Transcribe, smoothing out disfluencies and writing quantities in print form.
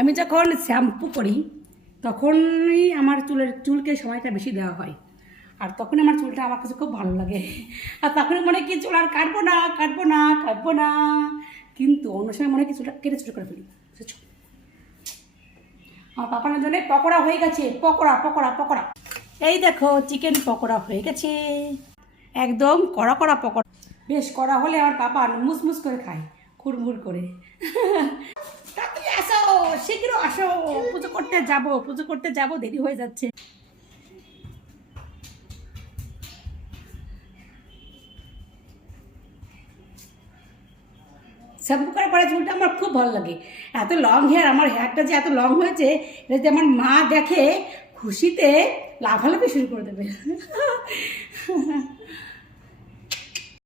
আমি যখন শ্যাম্পু করি তখনই আমার চুলকে সময়টা বেশি দেওয়া হয়, আর তখন আমার চুলটা আমার কাছে খুব ভালো লাগে। আর তখন মনে কি চুল আর কাটবো না কাটবো না কাটবো না, কিন্তু অন্য সময় মনে কি চুলটা কেটে ছোটো করে ফেলি, বুঝেছো? আমার পাপানোর জন্য পকোড়া হয়ে গেছে, পকোড়া পকোড়া পকোড়া। এই দেখো চিকেন পকোড়া হয়ে গেছে, একদম কড়া কড়া পকোড়া। বেশ কড়া হলে আমার পাপা মুসমুস করে খায়, খুড়মুড় করে। তাড়াতাড়ি আসো, শীঘ্র আসো, পুজো করতে যাবো, দেরি হয়ে যাচ্ছে। শ্যাম্পু করার পরে চুলটা আমার খুব ভালো লাগে, এত লং হেয়ার, আমার হেয়ারটা যে এত লং হয়েছে, এটা যে আমার মা দেখে খুশিতে লাফালাফি শুরু করে দেবে।